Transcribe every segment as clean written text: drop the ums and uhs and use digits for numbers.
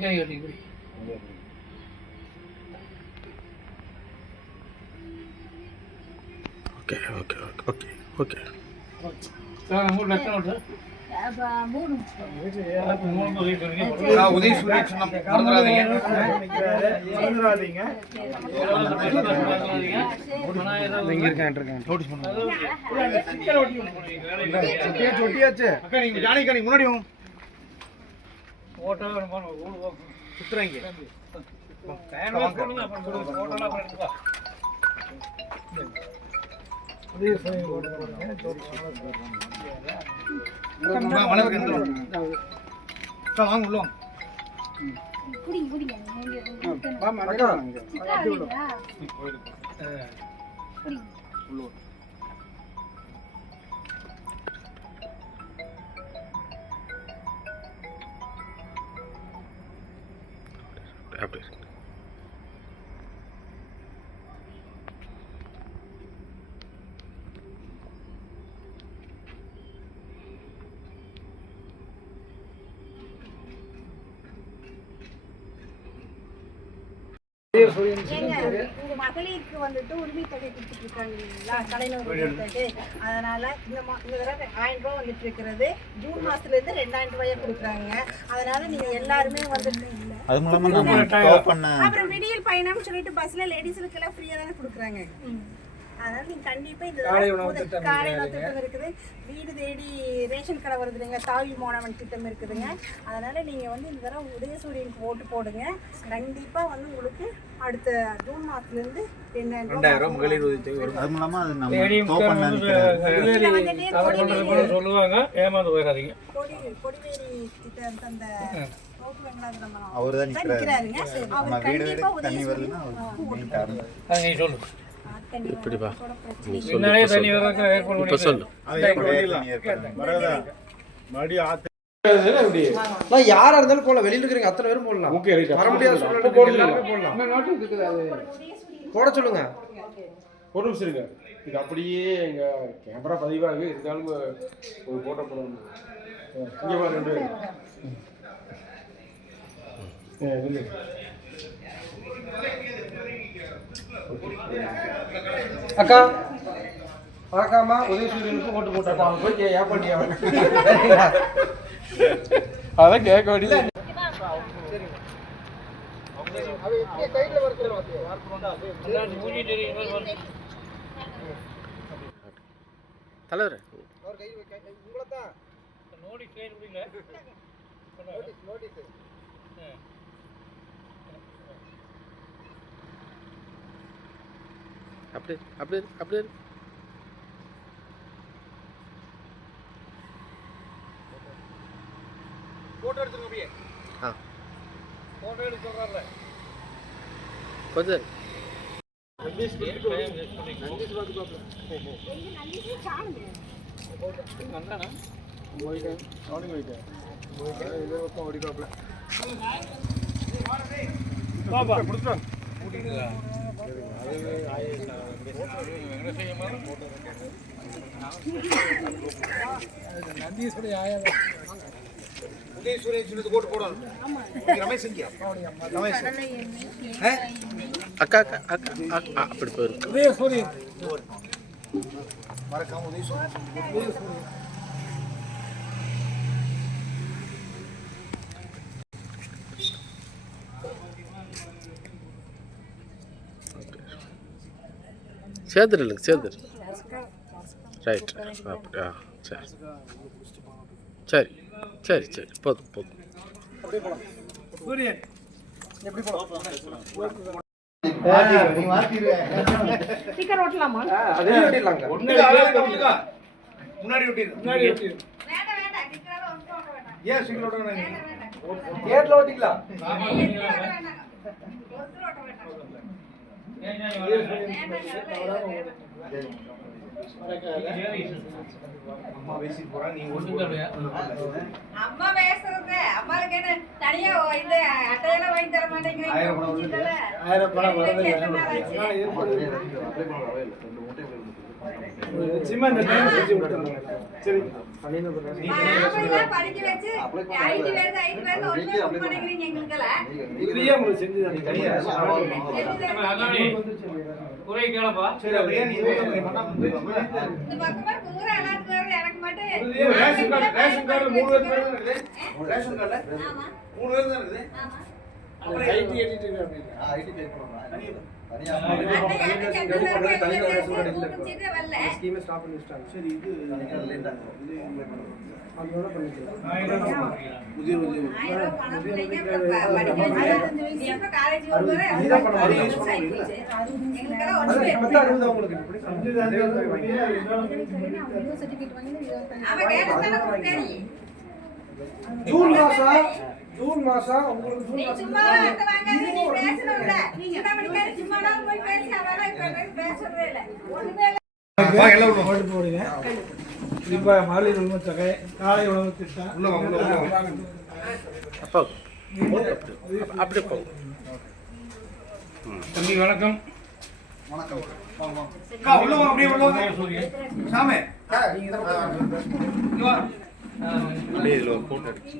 Okay okay okay okay உதவி முன்னாடி அப்படி உங்க மகளிருக்கு வந்துட்டு உரிமை தொகை கொடுத்துட்டு இருக்காங்க இல்லைங்களா, தலைநகர் உரிமை தொகை. அதனால இந்த தடவை 1000 ரூபாய் வந்துட்டு இருக்கிறது. ஜூன் மாசத்துல இருந்து 2000 ரூபாயா கொடுக்குறாங்க. அதனால நீங்க எல்லாருமே வந்துட்டு அப்புறம் விடியல் பயணம்னு சொல்லிட்டு பஸ்ல லேடிஸ்க்கு எல்லாம் ஃப்ரீயா தானே கொடுக்குறாங்க. அதனால நீங்க கண்டிப்பா இந்த காலை உணவு திட்டம் இருக்குது, வீடு தேடி ரேஷன் கடை வருதுங்க, தாவி மாணவன் திட்டம் இருக்குதுங்க. அதனால நீங்க வந்து இந்த தடவை உதயசூரியனுக்கு ஓட்டு போடுங்க. கண்டிப்பா வந்து உங்களுக்கு அடுத்த ஜூன் மாசத்துல இருந்து 2000 மகளிர் சொல்லுவாங்க, ஏமாந்து போயிடாதீங்க. கொடிவேரி திட்டம் அந்த அவர்தான் நிக்கிறாருங்க. நம்ம வீடு தண்ணி வருதுன்னா சொல்லு இப்படிப்பா இப்போ சொல்லு. யாரா இருந்தாலும் போடலாம், வெளியில இருக்கிறீங்க அத்தனை பேரும் போடலாம். வர முடியாத சூழ்நிலை போடலாம், போட சொல்லுங்க. ஒரு நிமிஷம் இருங்க, இது அப்படியே எங்க கேமரா பதிவாக இருந்தாலும் ஒரு போட்டோ போடணும். இங்கே பாருங்க அக்கா வணக்கம்மா, உதயசூரியனுக்கு ஓட்டு போட்டப்பா. அவங்க போய் ஏன் பண்ணியா அதான் கேட்க வேண்டியது. தலைவர் அப்படி அப்படி அப்படி போட்டோ எடுத்துங்க. அப்படியே போட்டோ எடுக்க சொல்றாருல கொஞ்சம் அக்கா அக்கா அக்கா அப்படி போயிருக்கு. சேதர் இல்லைங்க, சேதர் ரைட். அப்படி சரி சரி சரி சரி போதும் போதும். ஸ்டிக்கர் ஓட்டலாமா? அதே ஓட்டிடலாங்க. முன்னாடி ஓட்டிடு. ஏன் ஸ்டிக்கர் ஓட்ட வேணாம்? கேட்ல ஓட்டிக்கலாம். அம்மா பேசி போறா, நீ ஒண்ணு அம்மா பேசுறது அம்மாக்கு என்ன தனியா இந்த அட்டையெல்லாம் வாங்கி தர மாட்டேங்கிறீங்க. 1000 பணம் வருது. நிச்சயமா இந்த டைம் செஞ்சு விட்டுறேன். சரி படிக்க வச்சு ஐடி வேறு ஒன்றுமே பண்ணிக்கிறீங்க எங்களுக்கெல்லாம். இதுலயே உங்களுக்கு செஞ்சு தரேன். தனியா குறை கேளப்பா. சரி அப்படியே நீ இந்த பக்கமா பூரா எல்லாத்துக்கும் வருது, எனக்கு மட்டும் ரேஷன் கார்டு 3 பேர் இருக்குது. ரேஷன் கார்டுல ஆமா 3 பேர் தான் இருக்குது. ஆமா. அப்புறம் ஐடி எடிட் அப்படிங்க. ஐடி பே பண்ணுவாங்க. தனியா ஸ்கீமை ஸ்டாப் பண்ணி வச்சிட்டாங்க. சரி இது லேட் ஆகும். இது அதோட பண்ணிக்கலாம். புதிய உங்களுக்கு ஜூன் மாசம் உங்களுக்கு போடுங்க. இப்போ மகளிர் உணவு தொகை, காலை உணவு திட்டம் அப்போ அப்படி போகும். தம்பி வணக்கம். வணக்கம். வாங்க. அக்கா உள்ள வா, அப்படியே உள்ள வா. சாமே. இங்க வா. அப்படியே இதில் ஒரு ஃபோட்டோ எடுத்து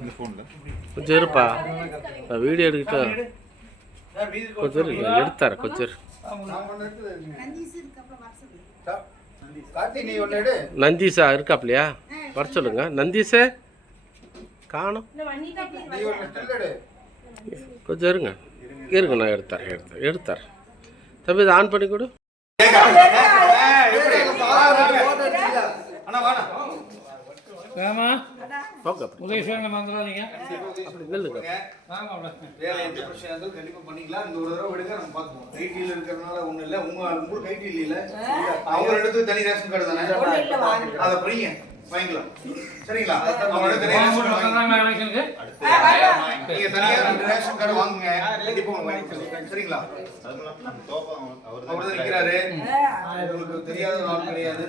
இந்த ஃபோனில் கொஞ்சம் இருப்பா, நான் வீடியோ எடுக்கிட்டு கொஞ்சம் இருக்கு, எடுத்தார கொஞ்சம் இரு. கார்த்தி நீ ஒன்னு எடு. நந்தீஷா இருக்காப்லையா? வர சொல்லுங்க. நந்தீஷே காணும். நீ ஒன்னு ஸ்டில் எடு. கொஞ்சம் இருங்க இருங்க, நான் எடுத்தார். தம்பி இதை ஆன் பண்ணி கொடு. அண்ணா வாடா. ராமா போங்க அப்படி உதயசூரன் வந்துடாதீங்க. நில்லுங்க. வேலை எந்த பிரச்சனை இருந்தாலும் கண்டிப்பா பண்ணிக்கலாம். இந்த ஒரு தடவை விடுங்க, நம்ம பார்த்துப்போம். கைட்டியில் இருக்கிறதுனால ஒண்ணும் இல்லை. உங்களுக்கு கைட்டியில் இல்லை. அவங்க எடுத்து தனி ரேஷன் கார்டு தானே, அதை படிங்க வாங்கிக்கலாம். சரிங்களா? அவங்க தனி ரேஷன் கார்டு வாங்கிக்கலாம். நீங்க தனியா 2 ரேஷன் கார்டு வாங்குங்க, கண்டிப்பா வாங்கிக்கலாம். சரிங்களா? அவர் தான் நிற்கிறாரு, உங்களுக்கு தெரியாத ஒரு ஆள் கிடையாது.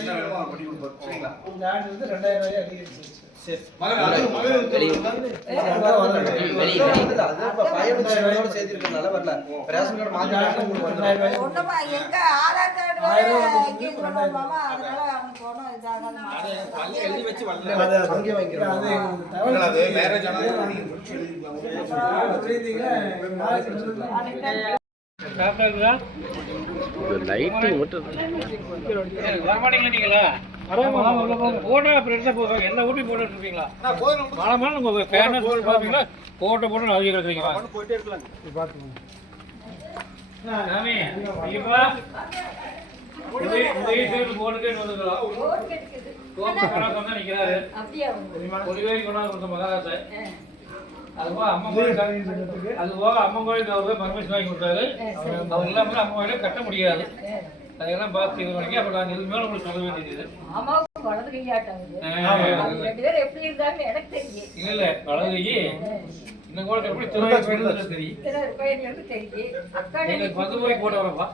என்ன வேணுமோ அவர் பண்ணி கொடுப்பாரு. சரிங்களா? இந்த ஆண்டு வந்து 2000 ரூபாய் அதிகரிச்சிருச்சு. சரி மகன் அது மகன் ஒண்ணுமா எங்க ஆதார் கார்டு எழுதி வச்சு அங்கே வாங்கிக்கிறோம். அது மேரேஜ் ஆனால் சாப்பிட்டாங்களா? லைட்டிங் மட்டும் வரமாட்டீங்களா நீங்களா? போட்டோ அப்புறம் எடுத்தா போதும். எல்லா ஊட்டி போட்டு இருப்பீங்களா? மழை உங்க ஃபேனஸ் போட்டு பார்ப்பீங்களா? போட்டு அதிகம் இருக்கிறீங்களா? போயிட்டே இருக்கலாம். பார்த்துக்கோங்க. சாமி ஐயப்பா உதயசூரன் போட்டுக்கே வந்துக்கிறோம். கோப்பை நிற்கிறாரு. கொடிவேரி கொண்டாந்து கொடுத்த மகாராஜை. அதுபோக அம்மன் கோயிலுக்கு அவர் தான் பர்மிஷன் வாங்கி கொடுத்தாரு. அவர் இல்லாமல் அம்மன் கோயிலை கட்ட முடியாது. அதெல்லாம் பார்த்து இது பண்ணி அப்புறம் நாங்கள் இது மேலே உங்களுக்கு சொல்ல வேண்டியது. இல்லை வலது கை இந்த கோயில் எப்படி திருவாரூர் தெரியும். எங்களுக்கு 10 ரூபாய்க்கு போட்டு வரப்பா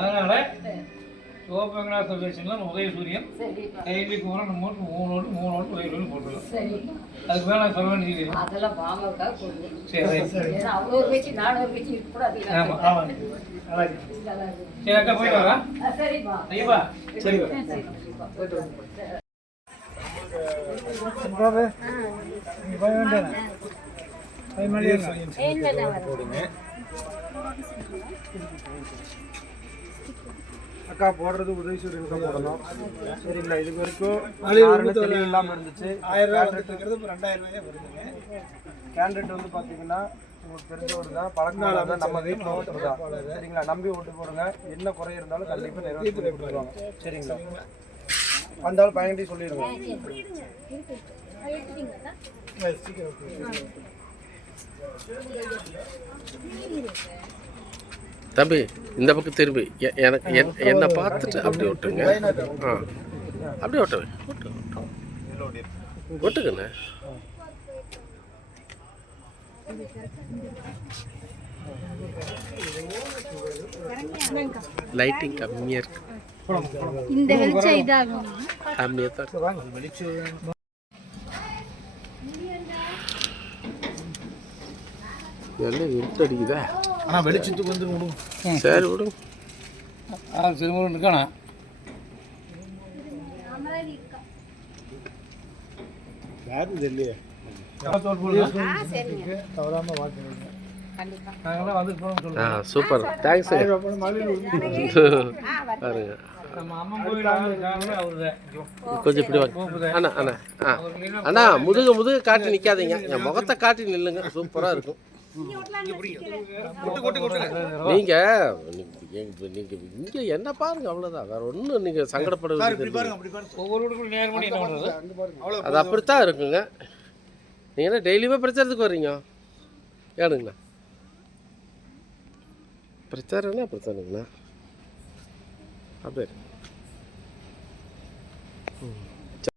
அதனால சிவபங்கநாத தேசம் உதயசூரியன் கைலி கோரம் 3 ஓட்டு உதயசூரியன் போட்டுருக்கோம். அதுக்கு மேலே நான் சொல்ல வேண்டியது. சரி சரி அக்கா போய் வரா. ஐயப்பா சரி அக்கா போடுறது உதயசூரியன் தான் போடணும். சரிங்களா? இதுக்கு வரைக்கும் தெளிவு இல்லாமல் இருந்துச்சு. 1000 ரூபாய் வந்துருக்கிறது இப்போ 2000 ரூபாயே வருதுங்க. கேண்டிடேட் வந்து பார்த்தீங்கன்னா உங்களுக்கு தெரிஞ்சவர் தான், பழக்கம் தான், நம்ம வீட்டில் ஓட்டு தான். சரிங்களா? நம்பி ஓட்டு போடுங்க. என்ன குறை இருந்தாலும் கண்டிப்பாக நிறைவேற்றி கொடுத்துருவாங்க. சரிங்களா? வந்தாலும் பயங்கட்டி சொல்லிடுங்க. தம்பி இந்த பக்கம் திரும்பி எனக்கு என்னை பார்த்துட்டு அப்படி விட்டுங்க. ஆ அப்படியே ஓட்டுவே ஒட்டுங்கண்ணே. லைட்டிங் கம்மியாக இருக்கு. இந்த வெளிச்சம் இதாகும். கம்மியாக தான் எல்லாம் இருட்டு அடிக்குதா? ஆனால் வெளிச்சத்துக்கு வந்து விடுங்க. சரி விடுங்க. திரும்ப இருக்கானா யாரும் தெரியலையே. சரிங்க தவறாமல் வாக்குறீங்க. கண்டிப்பா நாங்களாம் வந்து போகணும்னு சொல்லுவோம். Super thanks. பாருங்க நம்ம அம்மன் கோயில் காரணமே அவர் தான். கொஞ்சம் இப்படி வாங்க அண்ணா. அண்ணா அண்ணா முதுக காட்டி நிற்காதீங்க, என் முகத்தை காட்டி நில்லுங்க, சூப்பராக இருக்கும். நீங்கள் இங்கே என்ன பாருங்க, அவ்வளோதான், வேற ஒன்றும் நீங்கள் சங்கடப்பட வேண்டியது. ஒவ்வொரு வீட்டுக்கும் நேரம் பண்ணி என்ன பண்ணுறது? அது அப்படித்தான் இருக்குங்க. நீங்கள் என்ன டெய்லியுமே பிரச்சாரத்துக்கு வர்றீங்க? ஏனுங்கண்ணா பிரச்சாரம்னா அப்படித்தானுங்கண்ணா. அப்படியே